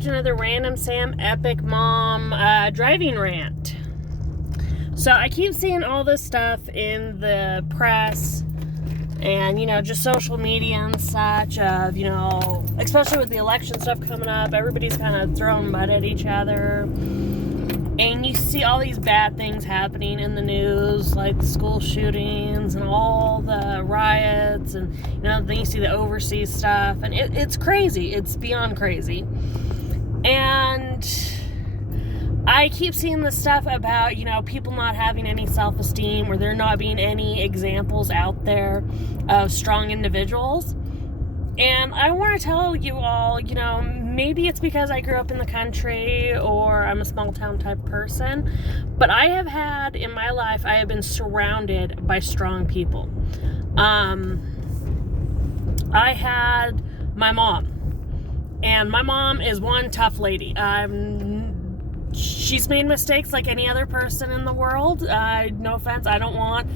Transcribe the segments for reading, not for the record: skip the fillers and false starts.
back to another random Sam Epic Mom driving rant. So I keep seeing all this stuff in the press and, just social media and such of, especially with the election stuff coming up, everybody's kind of throwing mud at each other. And you see all these bad things happening in the news, like the school shootings and all the riots, and then you see the overseas stuff, and it's crazy. It's beyond crazy. And I keep seeing this stuff about, people not having any self-esteem, or there not being any examples out there of strong individuals. And I want to tell you all, maybe it's because I grew up in the country or I'm a small town type person, but I have had in my life, I have been surrounded by strong people. I had my mom, and my mom is one tough lady. She's made mistakes like any other person in the world. No offense, I don't want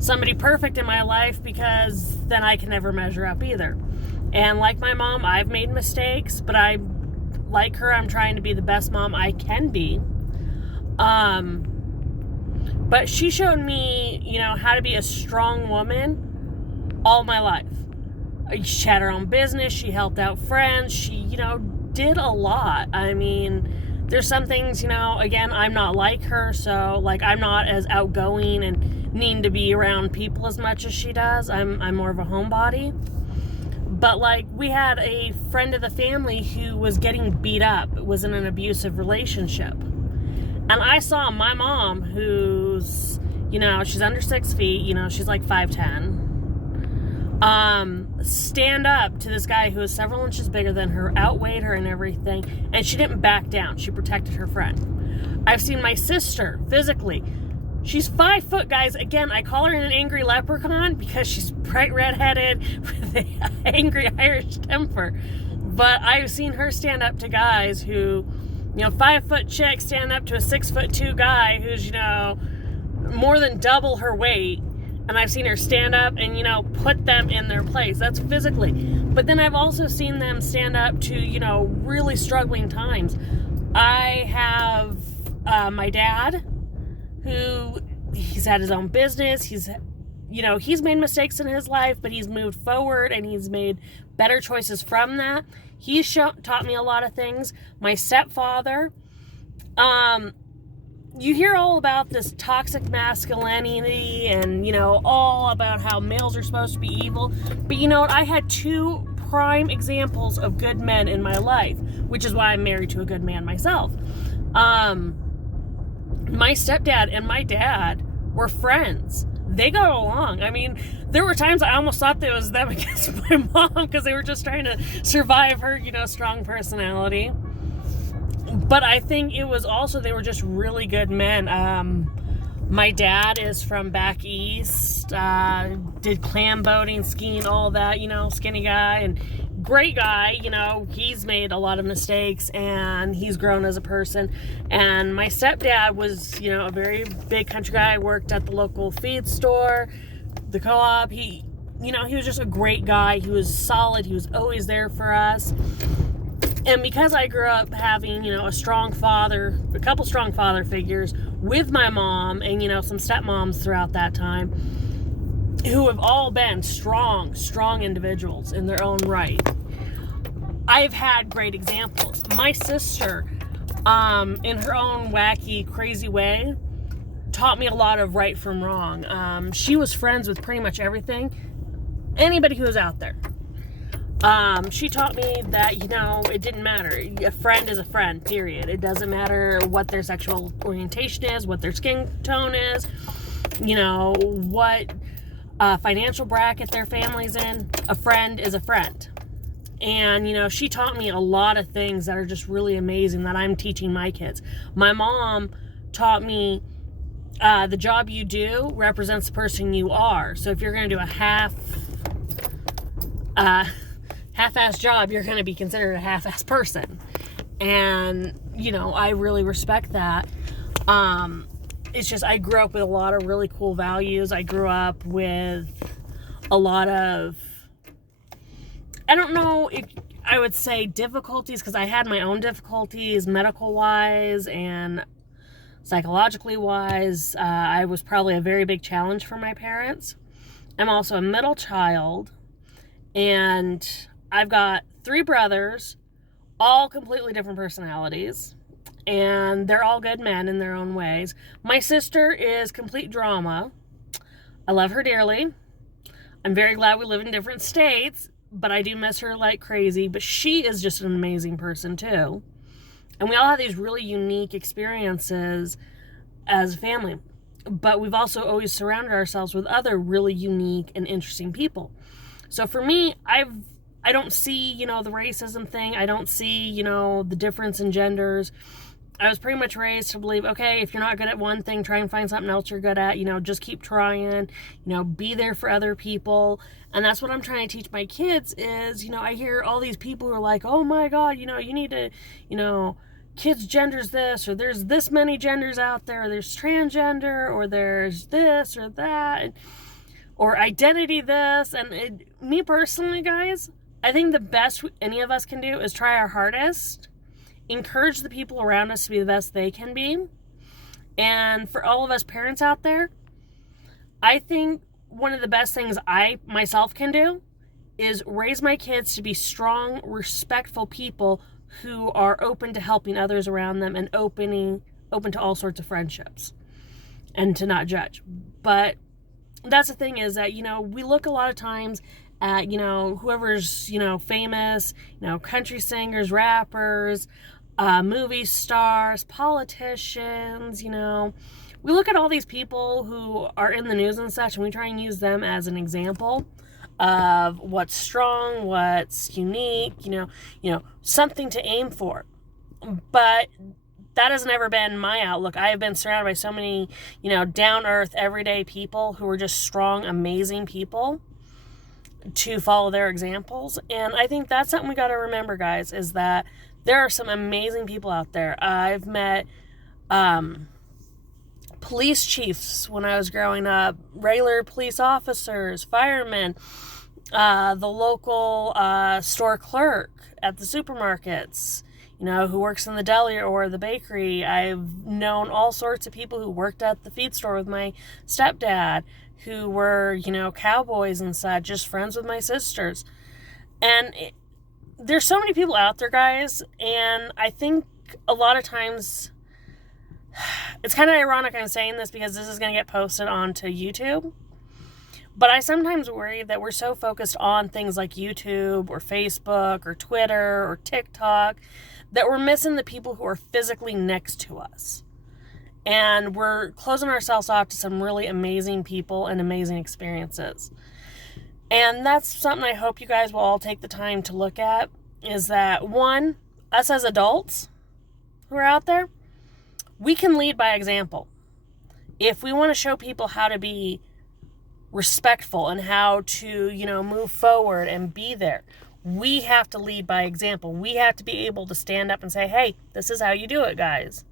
somebody perfect in my life because then I can never measure up either. And like my mom, I've made mistakes, but like her, I'm trying to be the best mom I can be. But she showed me, how to be a strong woman all my life. She had her own business. She helped out friends. She, did a lot. I mean, there's some things, again, I'm not like her. So, I'm not as outgoing and needing to be around people as much as she does. I'm more of a homebody. But, we had a friend of the family who was getting beat up, was in an abusive relationship. And I saw my mom, who's, she's under 6 feet, she's 5'10", stand up to this guy who is several inches bigger than her, outweighed her and everything, and she didn't back down. She protected her friend. I've seen my sister, physically. She's 5 foot, guys. Again, I call her an angry leprechaun because she's bright redheaded with an angry Irish temper. But I've seen her stand up to guys who, 5 foot chick stand up to a 6'2" guy who's, more than double her weight. And I've seen her stand up and, put them in their place. That's physically. But then I've also seen them stand up to, really struggling times. I have my dad, who he's had his own business. He's made mistakes in his life, but he's moved forward and he's made better choices from that. He's taught me a lot of things. My stepfather, you hear all about this toxic masculinity and, all about how males are supposed to be evil. But you know what? I had 2 prime examples of good men in my life, which is why I'm married to a good man myself. My stepdad and my dad were friends. They got along. I mean, there were times I almost thought that it was them against my mom because they were just trying to survive her, strong personality. But I think it was also, they were just really good men. My dad is from back east, did clam boating, skiing, all that, skinny guy and great guy. He's made a lot of mistakes and he's grown as a person. And my stepdad was, a very big country guy, worked at the local feed store, the co-op. He was just a great guy. He was solid. He was always there for us. And because I grew up having, a strong father, a couple strong father figures with my mom and, some stepmoms throughout that time, who have all been strong individuals in their own right, I've had great examples. My sister, in her own wacky, crazy way, taught me a lot of right from wrong. She was friends with pretty much anybody who was out there. She taught me that, it didn't matter. A friend is a friend, period. It doesn't matter what their sexual orientation is, what their skin tone is, what financial bracket their family's in. A friend is a friend. And, she taught me a lot of things that are just really amazing that I'm teaching my kids. My mom taught me the job you do represents the person you are. So if you're going to do a half-ass job, you're going to be considered a half-ass person. And, I really respect that. It's just, I grew up with a lot of really cool values. I grew up with a lot of, I don't know if, I would say difficulties, because I had my own difficulties medical-wise and psychologically wise. I was probably a very big challenge for my parents. I'm also a middle child, and I've got 3 brothers, all completely different personalities, and they're all good men in their own ways. My sister is complete drama. I love her dearly. I'm very glad we live in different states, but I do miss her like crazy. But she is just an amazing person too. And we all have these really unique experiences as a family. But we've also always surrounded ourselves with other really unique and interesting people. So for me, I don't see, the racism thing. I don't see, the difference in genders. I was pretty much raised to believe, okay, if you're not good at one thing, try and find something else you're good at. Just keep trying. Be there for other people. And that's what I'm trying to teach my kids is, I hear all these people who are like, oh my God, you need to, kids' gender's this, or there's this many genders out there, there's transgender, or there's this or that, or identity this. And me personally, guys, I think the best any of us can do is try our hardest, encourage the people around us to be the best they can be. And for all of us parents out there, I think one of the best things I myself can do is raise my kids to be strong, respectful people who are open to helping others around them and open to all sorts of friendships and to not judge. But that's the thing is that, we look a lot of times at, whoever's, famous, country singers, rappers, movie stars, politicians, we look at all these people who are in the news and such, and we try and use them as an example of what's strong, what's unique, something to aim for. But that has never been my outlook. I have been surrounded by so many, down-earth, everyday people who are just strong, amazing people to follow their examples. And I think that's something we got to remember, guys, is that there are some amazing people out there. I've met police chiefs when I was growing up, regular police officers, firemen, the local store clerk at the supermarkets, who works in the deli or the bakery. I've known all sorts of people who worked at the feed store with my stepdad, who were, cowboys and such, just friends with my sisters. And there's so many people out there, guys, and I think a lot of times it's kind of ironic I'm saying this because this is going to get posted onto YouTube, but I sometimes worry that we're so focused on things like YouTube or Facebook or Twitter or TikTok that we're missing the people who are physically next to us. And we're closing ourselves off to some really amazing people and amazing experiences. And that's something I hope you guys will all take the time to look at, is that, one, us as adults who are out there, we can lead by example. If we want to show people how to be respectful and how to, move forward and be there, we have to lead by example. We have to be able to stand up and say, hey, this is how you do it, guys.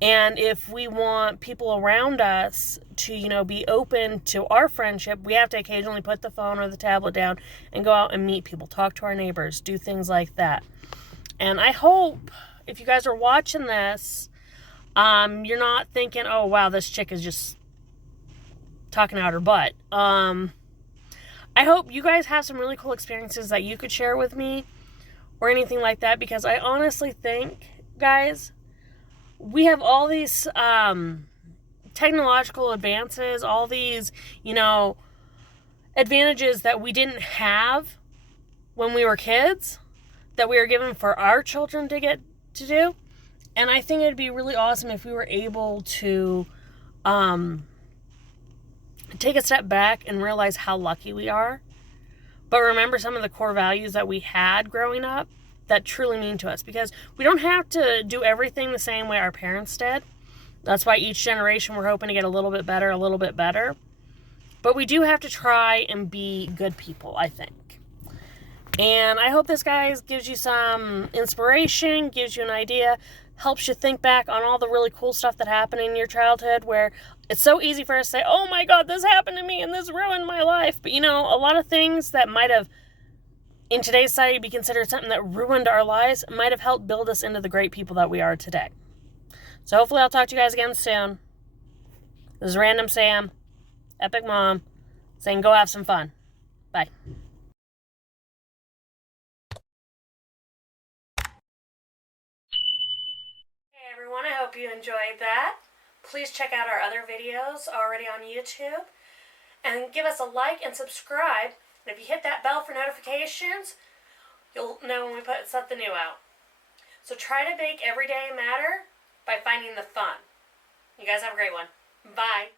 And if we want people around us to, be open to our friendship, we have to occasionally put the phone or the tablet down and go out and meet people, talk to our neighbors, do things like that. And I hope if you guys are watching this, you're not thinking, oh, wow, this chick is just talking out her butt. I hope you guys have some really cool experiences that you could share with me or anything like that, because I honestly think, guys, we have all these technological advances, all these, advantages that we didn't have when we were kids, that we are given for our children to get to do. And I think it'd be really awesome if we were able to take a step back and realize how lucky we are, but remember some of the core values that we had growing up that truly mean to us, because we don't have to do everything the same way our parents did. That's why each generation we're hoping to get a little bit better. But we do have to try and be good people, I think. And I hope this, guys, gives you some inspiration, gives you an idea, helps you think back on all the really cool stuff that happened in your childhood, where it's so easy for us to say, oh my God, this happened to me and this ruined my life. But, a lot of things that might have in today's society be considered something that ruined our lives, might have helped build us into the great people that we are today. So hopefully I'll talk to you guys again soon. This is Random Sam, Epic Mom, saying go have some fun. Bye. Hey everyone, I hope you enjoyed that. Please check out our other videos already on YouTube. And give us a like and subscribe. And if you hit that bell for notifications, you'll know when we put something new out. So try to make every day matter by finding the fun. You guys have a great one. Bye.